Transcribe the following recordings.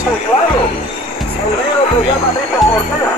claro. El río se llama Río Corteza.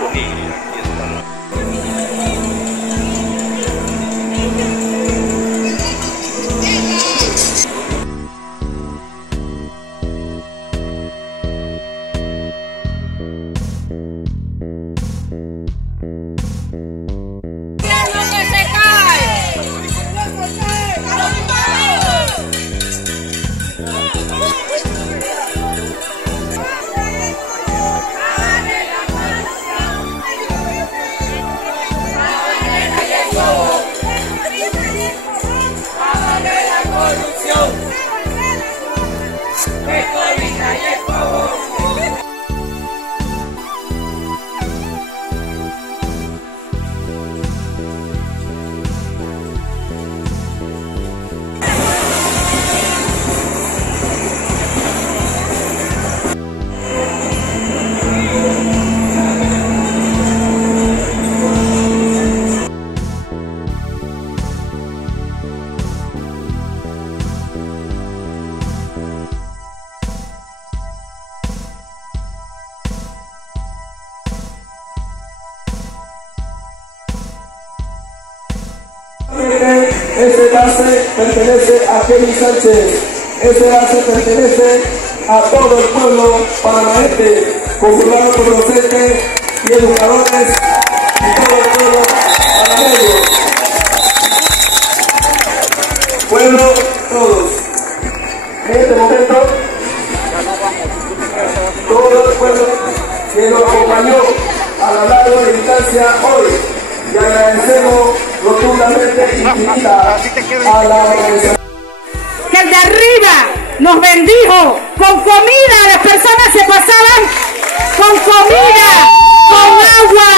Ese base pertenece a Kevin Sánchez, ese base pertenece a todo el pueblo panamaense, conformado por docentes y educadores y todo el pueblo panameño. Pueblo, todos. En este momento, todo el pueblo que nos acompañó a la larga distancia hoy, y agradecemos rotundamente infinita a la organización. Que el de arriba nos bendijo con comida, las personas se pasaban con comida, con agua.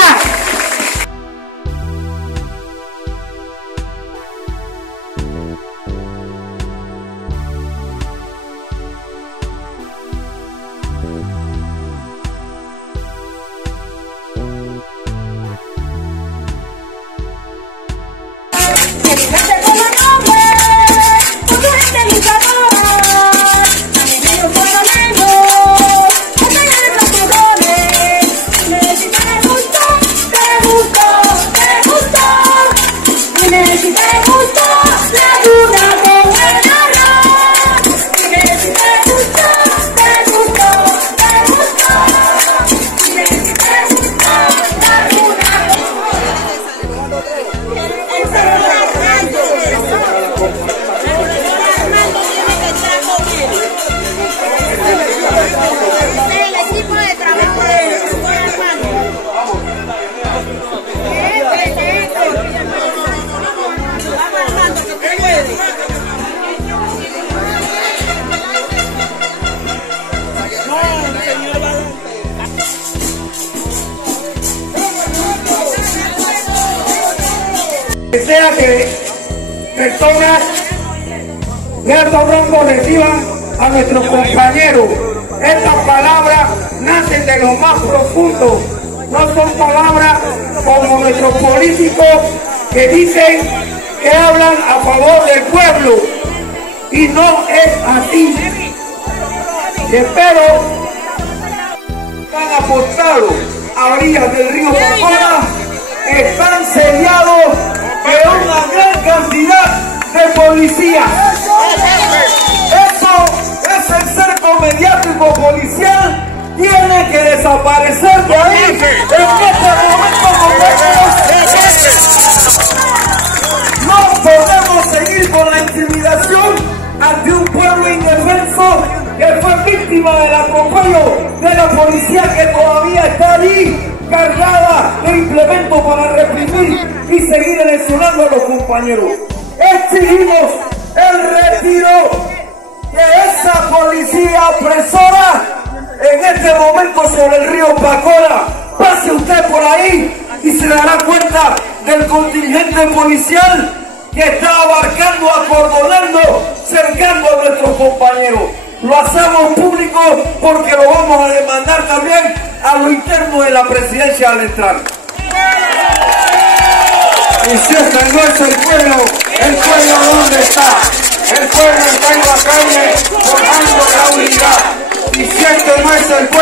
Desea que personas de alto rango reciban a nuestros compañeros. Estas palabras nacen de lo más profundo, no son palabras como nuestros políticos que dicen que hablan a favor del pueblo, y no es así. Y espero que han apostado a orillas del río Pacora, están sellados de una gran cantidad de policías. Ese cerco mediático policial tiene que desaparecer de ahí en este momento. No podemos seguir con la intimidación ante un pueblo indefenso que fue víctima del atropello de la policía, que todavía está allí cargada de implementos para reprimir y seguir lesionando a los compañeros. Exigimos el retiro de esa policía opresora en este momento sobre el río Pacora. Pase usted por ahí y se dará cuenta del contingente policial que está abarcando, acordonando, cercando a nuestros compañeros. Lo hacemos público porque lo vamos a demandar también a lo interno de la presidencia al entrar. Y si este no es el pueblo ¿dónde está? El pueblo está en la calle formando la unidad. Y si este no es el pueblo,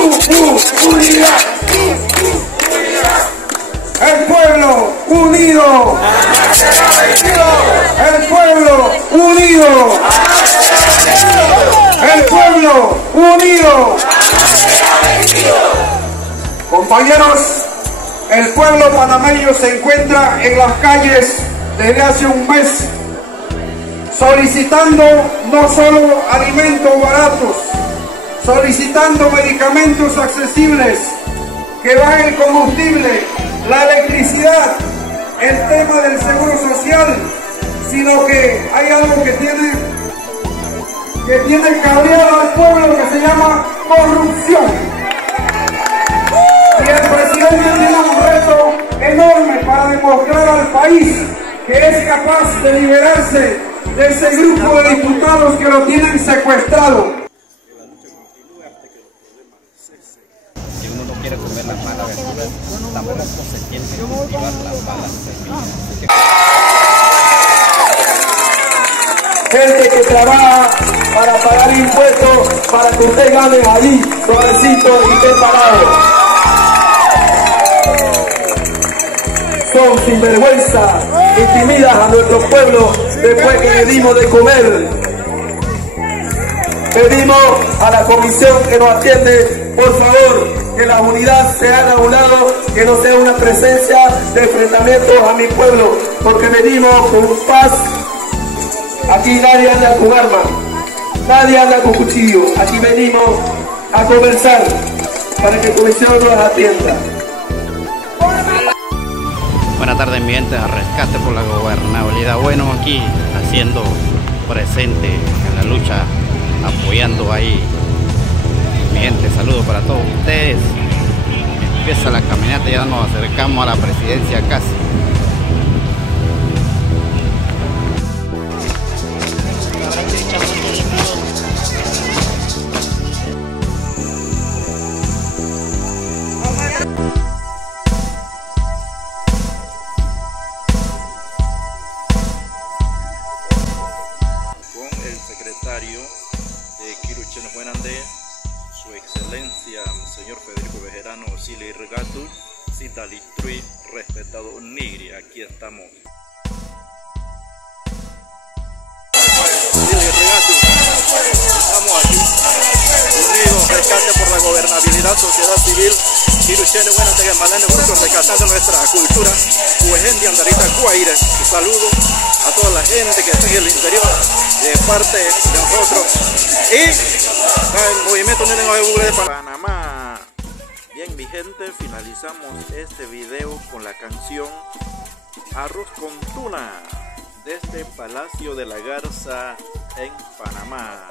Unidad. El pueblo unido. El pueblo unido. El pueblo unido. Compañeros, el pueblo panameño se encuentra en las calles desde hace un mes solicitando no solo alimentos baratos, solicitando medicamentos accesibles, que baje el combustible, la electricidad, el tema del seguro social, sino que hay algo que tiene cabreado al pueblo que se llama corrupción. Y el presidente tiene un reto enorme para demostrar al país que es capaz de liberarse de ese grupo de diputados que lo tienen secuestrado. Si uno no quiere comer las malas verduras, tampoco se tiene que cultivar las malas semillas. Gente que trabaja para pagar impuestos para que usted gane ahí, suavecito y esté parado. Son sinvergüenza, intimidas a nuestro pueblo después que le dimos de comer. Pedimos a la comisión que nos atiende, por favor, que la unidad se haga a un lado, que no sea una presencia de enfrentamientos a mi pueblo, porque venimos con paz. Aquí nadie anda con armas, nadie anda con cuchillo. Aquí venimos a conversar para que la comisión nos atienda. Buenas tardes, mi gente, a Rescate por la Gobernabilidad. Bueno, aquí haciendo presente en la lucha, apoyando ahí. Mi gente, saludos para todos ustedes. Empieza la caminata, ya nos acercamos a la presidencia casi. Secretario de Quirucheno Buenandé, Su Excelencia, señor Federico Bejerano Sili Regatu, Sidalitrui, respetado Nigri, aquí estamos. Sili Regatu, estamos aquí, unidos, rescate por la gobernabilidad, sociedad civil, Quirucheno Buenandé, Malane, rescatando nuestra cultura, Uejendi Andarita Cuaire, y saludo a toda la gente que está en el interior de parte de nosotros y el movimiento de Panamá. Bien, mi gente, finalizamos este video con la canción Arroz con Tuna desde Palacio de la Garza en Panamá.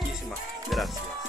Muchísimas gracias.